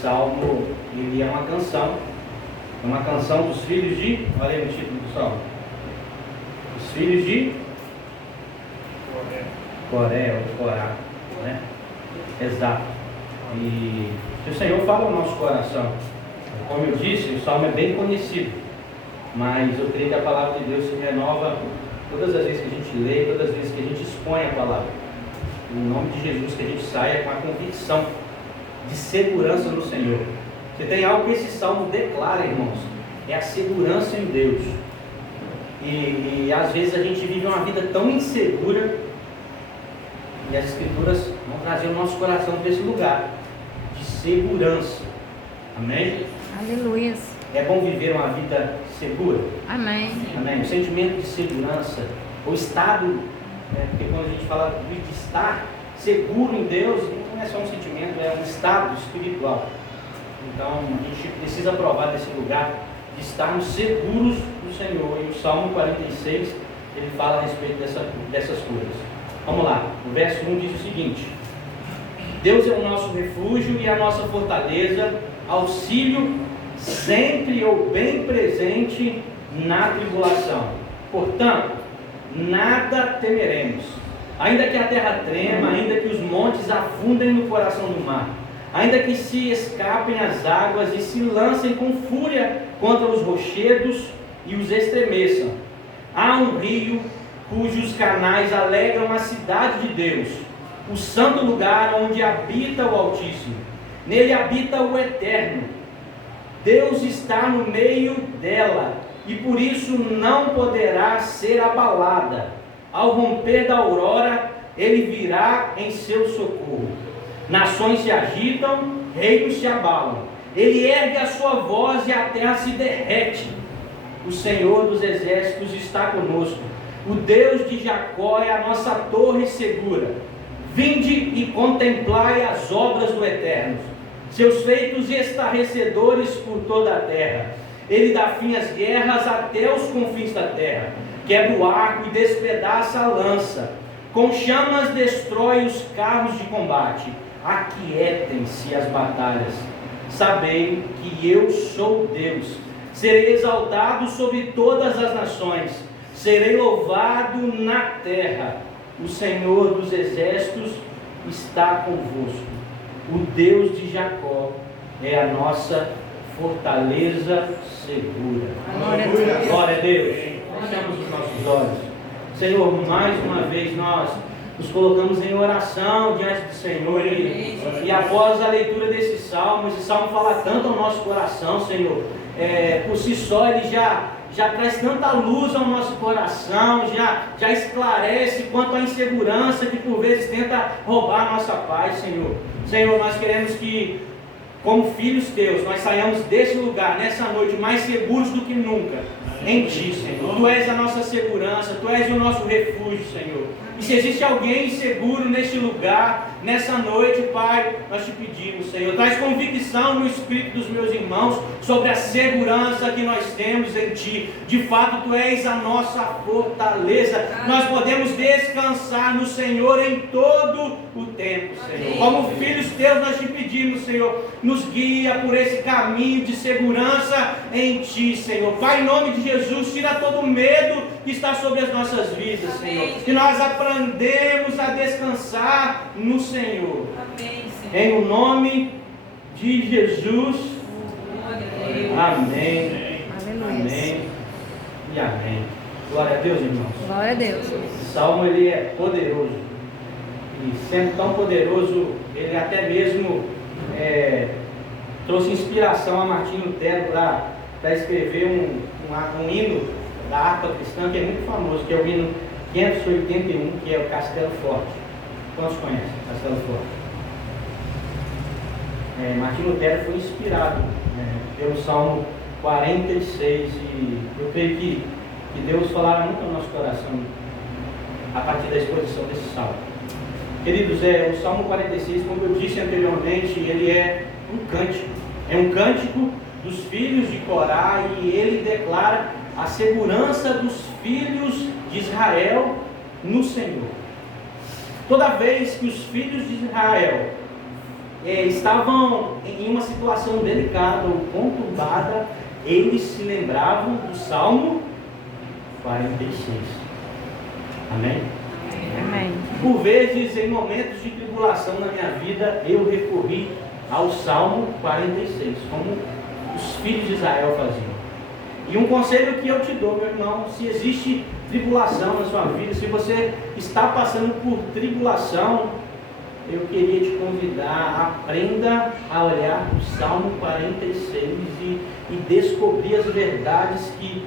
Salmo, ele é uma canção dos filhos de, olha aí o título do Salmo, os filhos de Coré, ou Corá, né? Exato. E o Senhor fala ao nosso coração. Como eu disse, o Salmo é bem conhecido, mas eu creio que a palavra de Deus se renova todas as vezes que a gente lê, todas as vezes que a gente expõe a palavra. Em nome de Jesus, que a gente saia com a convicção de segurança no Senhor. Você tem algo que esse Salmo declara, irmãos, é a segurança em Deus. E às vezes a gente vive uma vida tão insegura, e as Escrituras vão trazer o nosso coração para esse lugar de segurança. Amém? Aleluia. É bom viver uma vida segura? Amém. Amém. O sentimento de segurança, o estado, porque quando a gente fala de estar seguro em Deus, não é só um sentimento, é um estado espiritual. Então a gente precisa provar desse lugar de estarmos seguros do Senhor. E o Salmo 46, ele fala a respeito dessas coisas. Vamos lá, o verso 1 diz o seguinte: Deus é o nosso refúgio e a nossa fortaleza, auxílio sempre ou bem presente na tribulação. Portanto, nada temeremos, ainda que a terra trema, ainda que os montes afundem no coração do mar, ainda que se escapem as águas e se lancem com fúria contra os rochedos e os estremeçam. Há um rio cujos canais alegram a cidade de Deus, o santo lugar onde habita o Altíssimo. Nele habita o Eterno. Deus está no meio dela, e por isso não poderá ser abalada. Ao romper da aurora, ele virá em seu socorro. Nações se agitam, reinos se abalam. Ele ergue a sua voz e a terra se derrete. O Senhor dos exércitos está conosco. O Deus de Jacó é a nossa torre segura. Vinde e contemplai as obras do Eterno, seus feitos estarrecedores por toda a terra. Ele dá fim às guerras até os confins da terra. Quebra o arco e despedaça a lança. Com chamas destrói os carros de combate. Aquietem-se as batalhas. Sabei que eu sou Deus. Serei exaltado sobre todas as nações. Serei louvado na terra. O Senhor dos exércitos está convosco. O Deus de Jacó é a nossa fortaleza segura. Glória a Deus. Fechamos os nossos olhos. Senhor, mais uma vez nós nos colocamos em oração diante do Senhor. E após a leitura desse salmo, esse salmo fala tanto ao nosso coração, Senhor. Por si só ele já traz tanta luz ao nosso coração, já esclarece quanto à insegurança que por vezes tenta roubar a nossa paz, Senhor. Senhor, nós queremos que, como filhos teus, nós saiamos desse lugar, nessa noite, mais seguros do que nunca, em Ti, Senhor. Tu és a nossa segurança, Tu és o nosso refúgio, Senhor. E se existe alguém inseguro neste lugar, nessa noite, Pai, nós te pedimos, Senhor, traz convicção no espírito dos meus irmãos sobre a segurança que nós temos em Ti. De fato, Tu és a nossa fortaleza. Nós podemos descansar no Senhor em todo o tempo, Senhor. Como filhos Teus, nós te pedimos, Senhor, nos guia por esse caminho de segurança em Ti, Senhor. Pai, em nome de Jesus, tira todo o medo que está sobre as nossas vidas, Senhor. Que nós aprendemos a descansar no Senhor. Amém, Senhor. Em o nome de Jesus. Amém. Amém. E amém. Glória a Deus, irmãos. Glória a Deus. O Salmo, ele é poderoso. E sendo tão poderoso, ele até mesmo trouxe inspiração a Martinho Lutero para escrever um hino da harpa cristã que é muito famoso, que é o hino 581, que é o Castelo Forte. Quantos conhecem Castelo Forte? Martinho Lutero foi inspirado pelo Salmo 46, e eu creio que Deus falará muito ao nosso coração a partir da exposição desse salmo. Queridos, o Salmo 46, como eu disse anteriormente, ele é um cântico dos filhos de Corá, e ele declara a segurança dos filhos de Israel no Senhor. Toda vez que os filhos de Israel estavam em uma situação situação delicada ou conturbada, eles se lembravam do Salmo 46. Amém? Amém. Por vezes, em momentos de tribulação na minha vida, eu recorri ao Salmo 46, como os filhos de Israel faziam. E um conselho que eu te dou, meu irmão, se existe tribulação na sua vida, se você está passando por tribulação, eu queria te convidar, aprenda a olhar para o Salmo 46 e descobrir as verdades que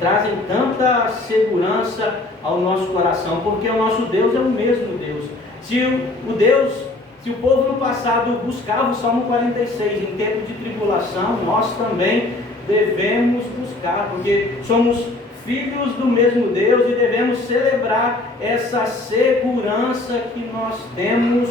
trazem tanta segurança ao nosso coração, porque o nosso Deus é o mesmo Deus. Se o povo no passado buscava o Salmo 46 em tempo de tribulação, nós também devemos buscar, porque somos filhos do mesmo Deus e devemos celebrar essa segurança que nós temos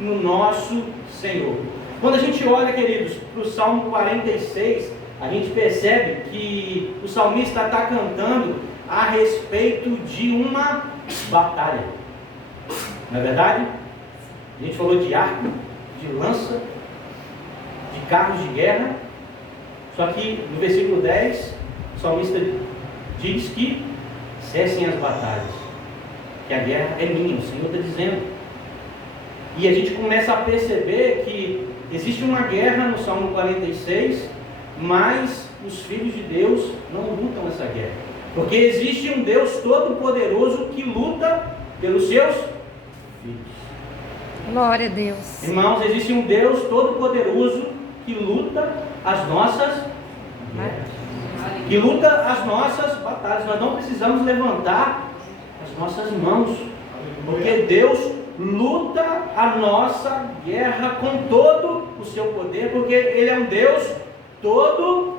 no nosso Senhor. Quando a gente olha, queridos, para o Salmo 46, a gente percebe que o salmista está cantando a respeito de uma batalha. Não é verdade? A gente falou de arco, de lança, de carros de guerra. Só que no versículo 10, o salmista diz que cessem as batalhas, que a guerra é minha, o Senhor está dizendo. E a gente começa a perceber que existe uma guerra no Salmo 46, mas os filhos de Deus não lutam essa guerra, porque existe um Deus todo-poderoso que luta pelos seus filhos. Glória a Deus. Irmãos, existe um Deus todo-poderoso que luta as nossas guerras, que luta as nossas batalhas. Nós não precisamos levantar as nossas mãos, porque Deus luta a nossa guerra com todo o seu poder, porque Ele é um Deus todo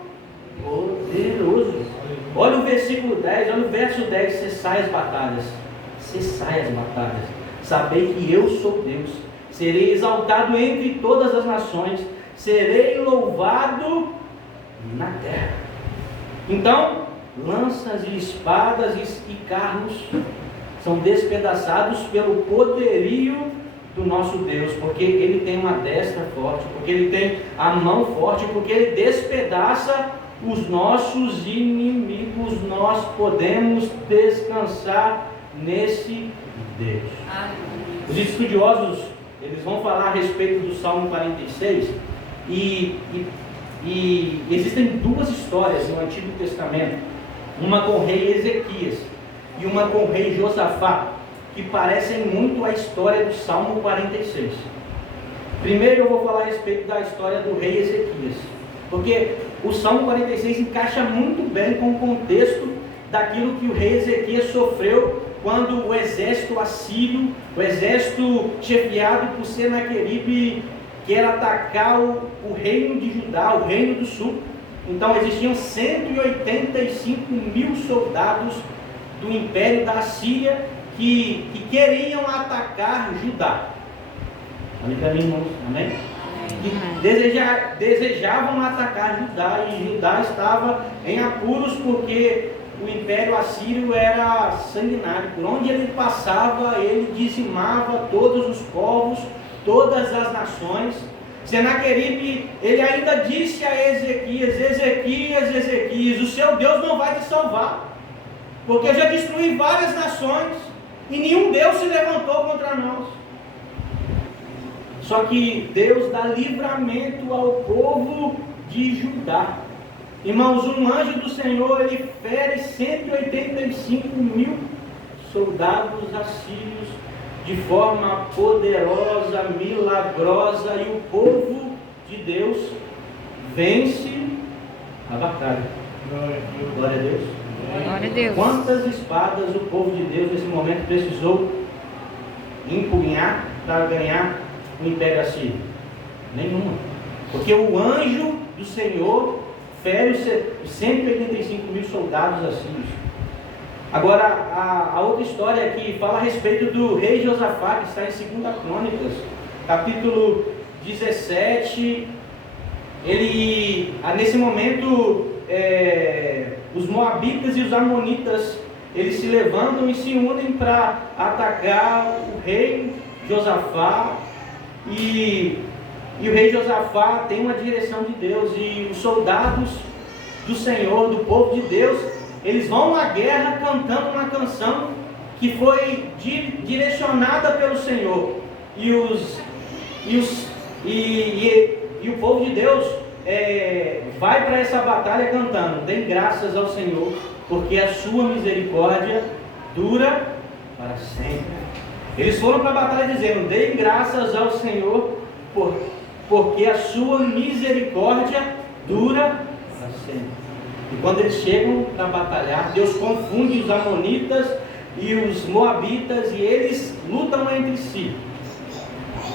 poderoso. Olha o versículo 10, olha o verso 10: cessai as batalhas, cessai as batalhas, sabei que eu sou Deus, serei exaltado entre todas as nações, serei louvado na terra. Então, lanças e espadas e carros são despedaçados pelo poderio do nosso Deus, porque Ele tem uma destra forte, porque Ele tem a mão forte, porque Ele despedaça os nossos inimigos. Nós podemos descansar nesse Deus. Os estudiosos, eles vão falar a respeito do Salmo 46 e existem duas histórias no Antigo Testamento, uma com o rei Ezequias e uma com o rei Josafá, que parecem muito a história do Salmo 46. Primeiro eu vou falar a respeito da história do rei Ezequias, porque o Salmo 46 encaixa muito bem com o contexto daquilo que o rei Ezequias sofreu quando o exército assírio, o exército chefiado por Senaqueribe, quer atacar o reino de Judá, o reino do sul. Então existiam 185 mil soldados do império da Síria que queriam atacar Judá. Amém para mim, irmãos? Amém? Que desejavam atacar Judá, e Judá estava em apuros porque o império assírio era sanguinário. Por onde ele passava, ele dizimava todos os povos, todas as nações. Senaqueribe, ele ainda disse a Ezequias: Ezequias, o seu Deus não vai te salvar, porque eu já destruí várias nações e nenhum Deus se levantou contra nós. Só que Deus dá livramento ao povo de Judá. Irmãos, um anjo do Senhor, ele fere 185 mil soldados assírios de forma poderosa, milagrosa, e o povo de Deus vence a batalha. Glória a Deus. Glória a Deus. Quantas espadas o povo de Deus nesse momento precisou empunhar para ganhar o império assírio? Nenhuma. Porque o anjo do Senhor fere os 185 mil soldados assírios. Agora, a outra história aqui fala a respeito do rei Josafá, que está em 2 Crônicas, capítulo 17. Nesse momento, os moabitas e os amonitas, eles se levantam e se unem para atacar o rei Josafá. E E o rei Josafá tem uma direção de Deus, e os soldados do Senhor, do povo de Deus, eles vão à guerra cantando uma canção que foi direcionada pelo Senhor. E o povo de Deus vai para essa batalha cantando: deem graças ao Senhor, porque a sua misericórdia dura para sempre. Eles foram para a batalha dizendo: deem graças ao Senhor, porque a sua misericórdia dura para sempre. E quando eles chegam para batalhar, Deus confunde os amonitas e os moabitas, e eles lutam entre si.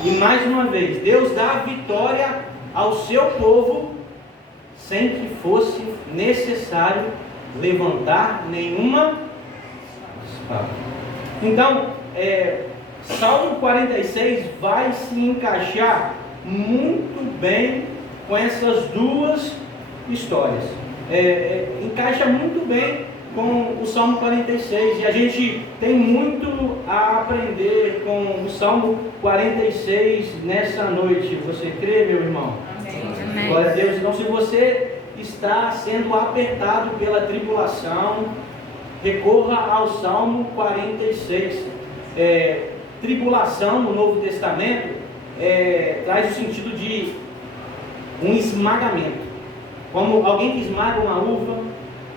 E mais uma vez, Deus dá a vitória ao seu povo, sem que fosse necessário levantar nenhuma espada. Então, Salmo 46 vai se encaixar muito bem com essas duas histórias. Encaixa muito bem com o Salmo 46, e a gente tem muito a aprender com o Salmo 46 nessa noite. Você crê, meu irmão? Amém. Glória a Deus. Então, se você está sendo apertado pela tribulação, recorra ao Salmo 46. Tribulação no Novo Testamento traz o sentido de um esmagamento, como alguém que esmaga uma uva,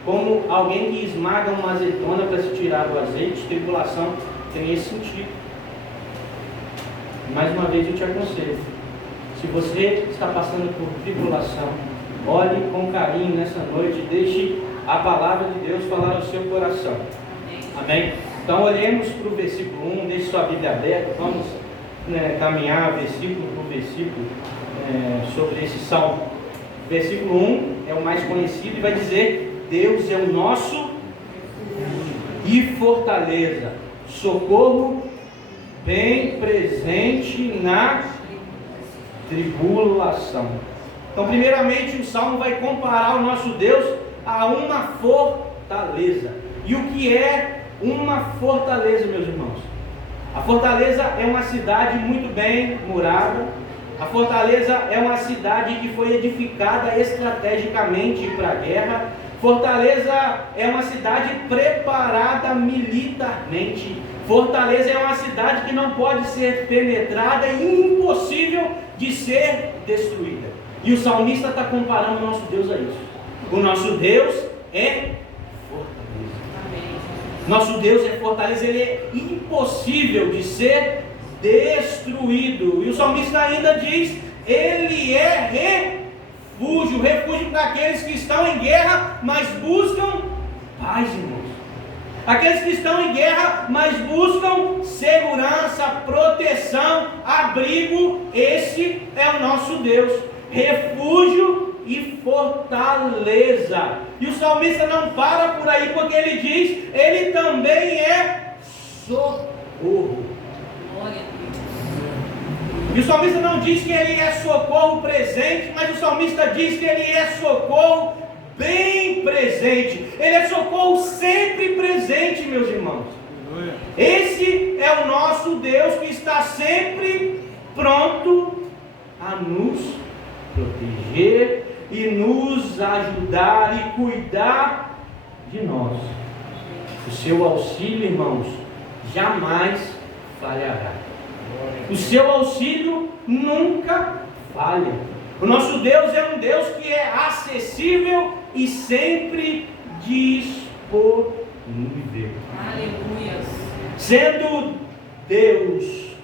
como alguém que esmaga uma azeitona para se tirar do azeite. Tribulação tem esse sentido. Mais uma vez eu te aconselho, se você está passando por tribulação, olhe com carinho nessa noite, deixe a palavra de Deus falar ao seu coração. Amém? Então olhemos para o versículo 1, deixe sua Bíblia aberta, vamos caminhar versículo por versículo sobre esse salmo. Versículo 1 é o mais conhecido e vai dizer: Deus é o nosso e fortaleza, socorro bem presente na tribulação. Então, primeiramente, o salmo vai comparar o nosso Deus a uma fortaleza. E o que é uma fortaleza, meus irmãos? A fortaleza é uma cidade muito bem murada. A fortaleza é uma cidade que foi edificada estrategicamente para a guerra. Fortaleza é uma cidade preparada militarmente. Fortaleza é uma cidade que não pode ser penetrada e impossível de ser destruída. E o salmista está comparando o nosso Deus a isso. O nosso Deus é fortaleza. Nosso Deus é fortaleza, ele é impossível de ser destruído. E o salmista ainda diz: ele é refúgio para aqueles que estão em guerra, mas buscam paz, irmãos. Aqueles que estão em guerra, mas buscam segurança, proteção, abrigo. Esse é o nosso Deus, refúgio e fortaleza. E o salmista não para por aí, porque ele diz: ele também é socorro. E o salmista não diz que ele é socorro presente, mas o salmista diz que ele é socorro bem presente. Ele é socorro sempre presente, meus irmãos. Esse é o nosso Deus, que está sempre pronto a nos proteger e nos ajudar e cuidar de nós. O seu auxílio, irmãos, jamais falhará. O seu auxílio nunca falha. O nosso Deus é um Deus que é acessível e sempre disponível. Aleluia. Sendo Deus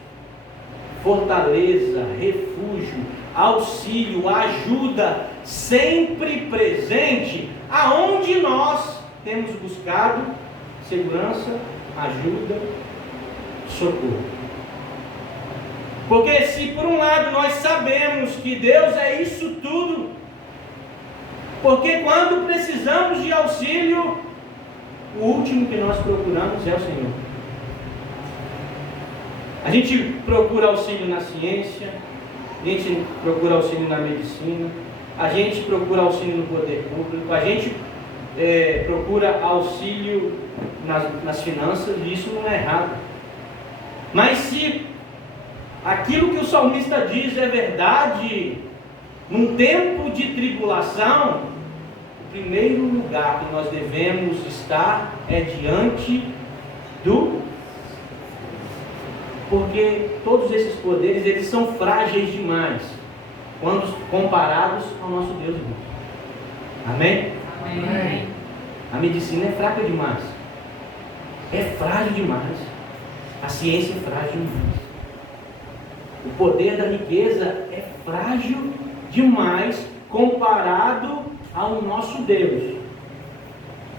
fortaleza, refúgio, auxílio, ajuda, sempre presente, aonde nós temos buscado segurança, ajuda, socorro. Porque se por um lado nós sabemos que Deus é isso tudo, porque quando precisamos de auxílio, o último que nós procuramos é o Senhor. A gente procura auxílio na ciência, a gente procura auxílio na medicina, a gente procura auxílio no poder público, a gente procura auxílio nas finanças, e isso não é errado. Mas se aquilo que o salmista diz é verdade, num tempo de tribulação, o primeiro lugar que nós devemos estar é diante do... Porque todos esses poderes, eles são frágeis demais, quando comparados ao nosso Deus. Amém? Amém. A medicina é fraca demais. É frágil demais. A ciência é frágil demais. O poder da riqueza é frágil demais comparado ao nosso Deus.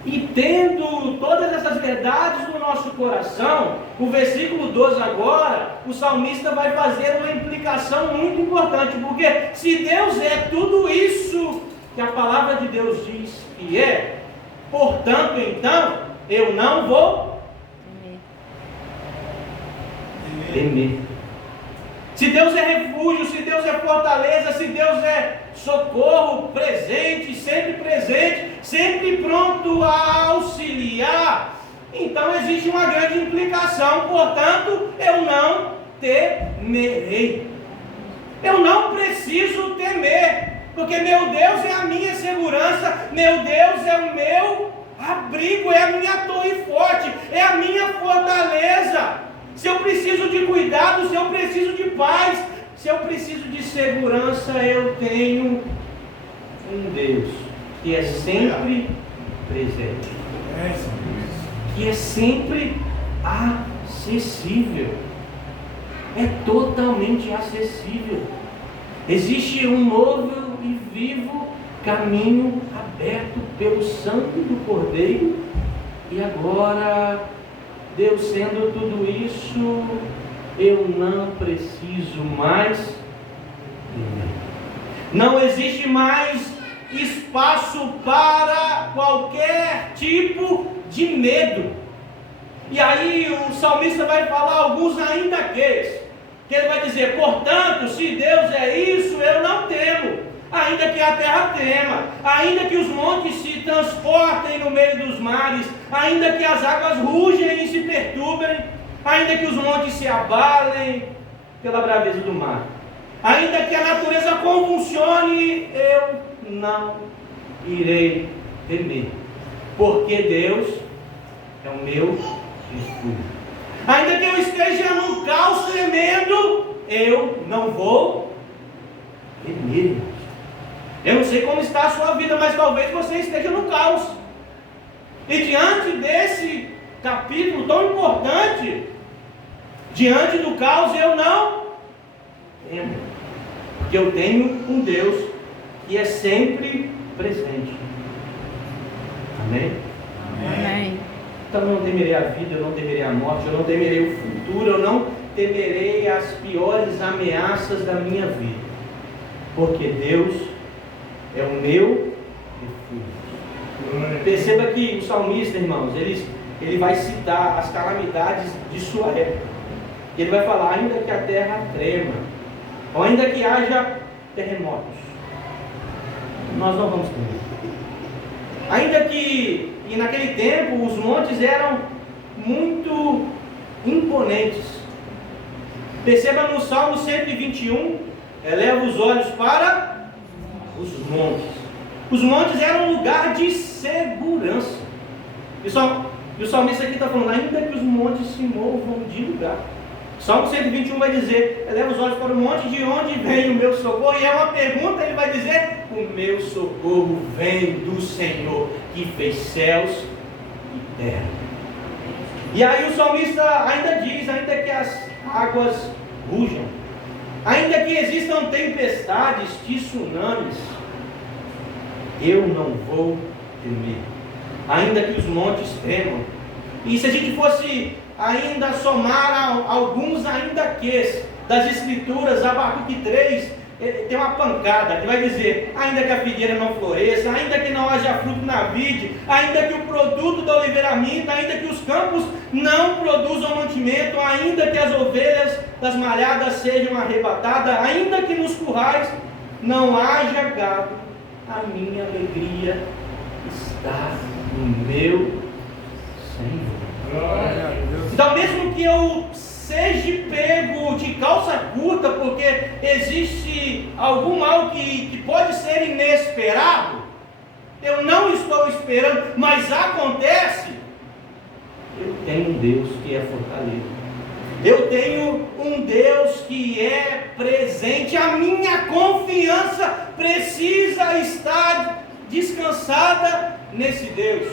E tendo todas essas verdades no nosso coração, o versículo 12 agora, o salmista vai fazer uma implicação muito importante, porque se Deus é tudo isso que a palavra de Deus diz que é, portanto, então, eu não vou temer. Se Deus é refúgio, se Deus é fortaleza, se Deus é socorro presente, sempre pronto a auxiliar, então existe uma grande implicação. Portanto, eu não temerei. Eu não preciso temer, porque meu Deus é a minha segurança, meu Deus é o meu abrigo, é a minha torre forte, é a minha fortaleza. Se eu preciso de cuidado, se eu preciso de paz, se eu preciso de segurança, eu tenho um Deus que é sempre presente, que é sempre acessível, é totalmente acessível. Existe um novo e vivo caminho aberto pelo sangue do Cordeiro, e agora, Deus sendo tudo isso, eu não preciso mais temer. Não existe mais espaço para qualquer tipo de medo. E aí o salmista vai falar alguns ainda que ele vai dizer: portanto, se Deus é isso, eu não temo, ainda que a terra tema, ainda que os montes se transportem no meio dos mares, ainda que as águas rugem e se perturbem, ainda que os montes se abalem pela braveza do mar, ainda que a natureza convulsione, eu não irei temer, porque Deus é o meu refúgio. Ainda que eu esteja num caos tremendo, eu não vou temer. Eu não sei como está a sua vida, mas talvez você esteja no caos. E diante desse capítulo tão importante, diante do caos, eu não temo, porque eu tenho um Deus que é sempre presente. Amém? Amém. Então eu não temerei a vida, eu não temerei a morte, eu não temerei o futuro, eu não temerei as piores ameaças da minha vida, porque Deus é o meu refúgio. Perceba que o salmista, irmãos, ele vai citar as calamidades de sua época. Ele vai falar: ainda que a terra trema, ou ainda que haja terremotos, nós não vamos temer. Ainda que, e naquele tempo, os montes eram muito imponentes. Perceba no Salmo 121, eleva os olhos para os montes. Os montes eram um lugar de segurança. E o salmista aqui está falando: ainda que os montes se movam de lugar. Salmo 121 vai dizer: eleva os olhos para o monte, de onde vem o meu socorro? E é uma pergunta, ele vai dizer: o meu socorro vem do Senhor, que fez céus e terra. E aí o salmista ainda diz: ainda que as águas rujam, ainda que existam tempestades, tsunamis, eu não vou temer. Ainda que os montes tremam. E se a gente fosse ainda somar alguns ainda que das escrituras, Abacuque 3 tem uma pancada que vai dizer: ainda que a figueira não floresça, ainda que não haja fruto na vide, ainda que o produto da oliveira minta, ainda que os campos não produzam mantimento, ainda que as ovelhas das malhadas sejam arrebatadas, ainda que nos currais não haja gado, a minha alegria está no meu Senhor. Então, mesmo que eu seja pego de calça curta, porque existe algum mal que pode ser inesperado, eu não estou esperando, mas acontece, eu tenho um Deus que é fortaleza. Eu tenho um Deus que é presente. A minha confiança precisa estar descansada nesse Deus.